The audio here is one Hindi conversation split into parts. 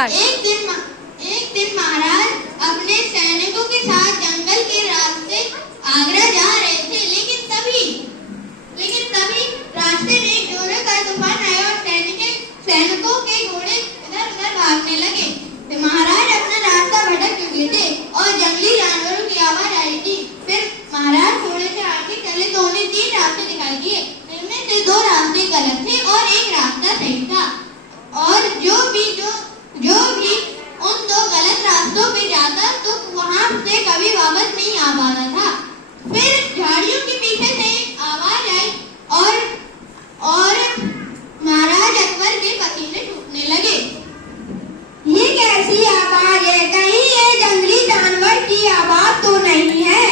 स्टार्ट। एक दिन महाराज अपने सैनिकों के साथ जंगल के रास्ते आगरा जा रहे थे, लेकिन तभी रास्ते में एक जोरों का तूफान आया और सैनिकों के घोड़े इधर उधर भागने लगे। तो महाराज अपना रास्ता भटक चुके थे और जंगली जानवरों की आवाज आ रही थी। फिर महाराज थोड़े से आगे चले तो उन्हें 3 रास्ते दिखाई दिए। इनमें से 2 रास्ते गलत थे और एक रास्ता सही था, और जो भी उन 2 गलत रास्तों पे जाता तो वहां से कभी वापस नहीं आ पाता था। फिर झाड़ियों के पीछे से एक आवाज आई और महाराज अकबर के पसीने छूटने लगे। ये कैसी आवाज है? कहीं ये जंगली जानवर की आवाज तो नहीं है?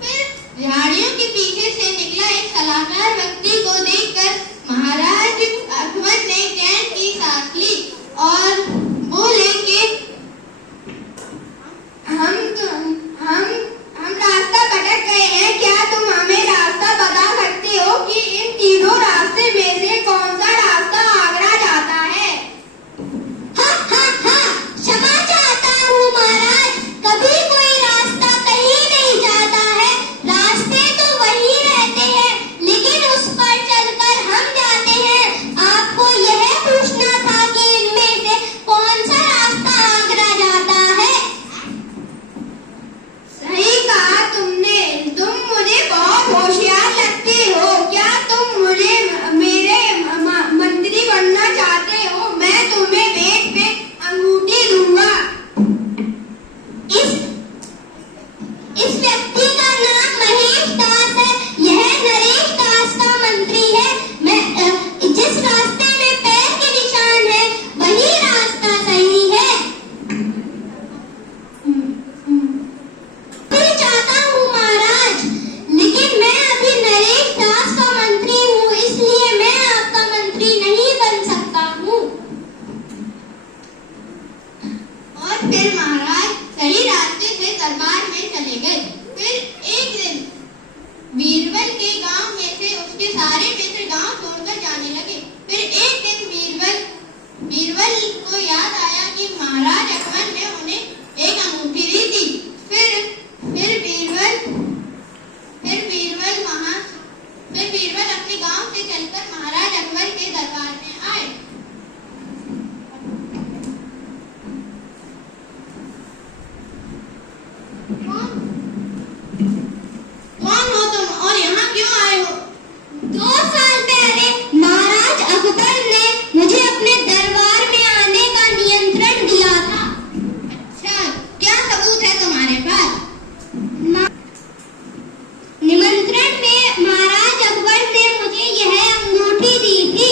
फिर झाड़ियों के पीछे से निकला एक सलाहकार व्यक्ति को देखकर महाराज अकबर ने चैन की सांस ली और बोले कि हम रास्ता भटक गए हैं। क्या तुम हमें रास्ता बता सकते हो कि इन तीनों रास्ते में से कौन सा रास्ता आगरा जाता है? हाँ, क्षमा चाहता हूँ महाराज, कभी कोई रास्ता कहीं नहीं जाता है। रास्ते तो वही रहते हैं, लेकिन उस पर चलकर हम जाते हैं। आपको यह पूछना था कि इनमें से कौन सा रास्ता आगरा जाता है। सही कहा तुमने। तुम मुझे बहुत होशियार लगते हो। क्या तुम मुझे मेरे मंत्री बनना चाहते हो? मैं तुम्हें पेट पे अंगूठी दूंगा। इस व्यक्ति का नाम महेश दास है। यह नरेश दास का मंत्री है। जिस रास्ते में पैर के निशान है वही रास्ता सही है। मैं चाहता हूँ महाराज, लेकिन मैं अभी नरेश दास का मंत्री हूँ, इसलिए मैं आपका मंत्री नहीं बन सकता हूँ। और फिर महाराज सही रास्ते से दरबार में चले गए। फिर एक दिन बीरबल के गांव में से उसके सारे मित्र गांव छोड़कर जाने लगे। फिर एक दिन बीरबल को याद आया कि महाराज अकबर ने उन्हें एक अंगूठी दी थी। फिर बीरबल अपने गांव से चलकर महाराज अकबर के दरबार में आए। कौन हो तुम और यहाँ क्यों आए हो? 2 साल पहले महाराज अकबर ने मुझे अपने दरबार में आने का नियंत्रण दिया था। अच्छा, क्या सबूत है तुम्हारे पास? निमंत्रण में महाराज अकबर ने मुझे यह अंगूठी दी थी।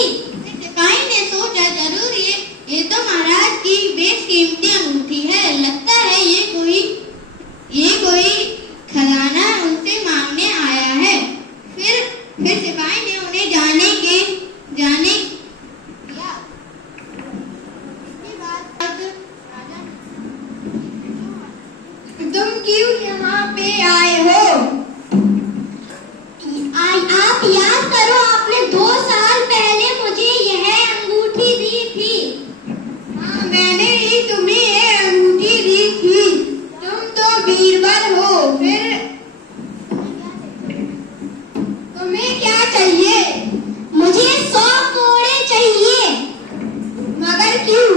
सिपाही ने सोचा जरूर ये तो महाराज की बेशकीमती अंगूठी है। लगता है ये कोई खजाना उनसे मांगने आया है। फिर सिपाही ने उन्हें जाने दिया। इसके बाद तुम क्यों यहाँ पे आए हो? आप याद करो, आपने 2 साल पहले मुझे यह अंगूठी दी थी। हाँ, मैंने ही तुम्हें ये अंगूठी दी थी। तुम तो बीरबल हो। फिर तुम्हें क्या चाहिए? मुझे 100 कोड़े चाहिए। मगर क्यों?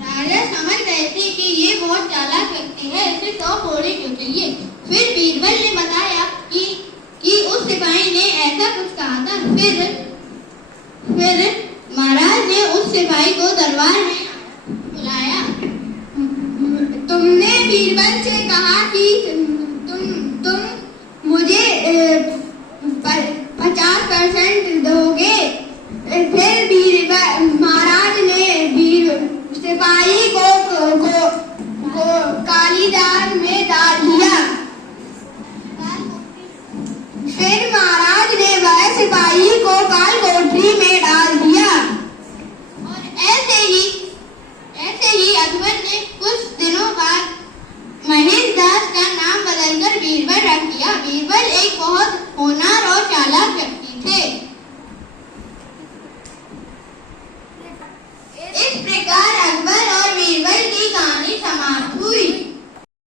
राजा समझ रहे थे कि ये बहुत चालाक व्यक्ति है, इसे 100 कोड़े क्यों चाहिए। फिर बीरबल ने बताया कि उस सिपाही ने ऐसा कुछ कहा था। फिर महाराज ने उस सिपाही को दरबार में बुलाया। तुमने बीरबल से कहा कि तुम मुझे 50% दोगे। फिर महाराज ने सिपाही को कालीदार में डाल दिया। फिर महाराज ने वह सिपाही को काल कोठरी में डाल दिया। और ऐसे ही अकबर ने कुछ दिनों बाद महेश दास का नाम बदलकर बीरबल रख दिया। बीरबल एक बहुत होनहार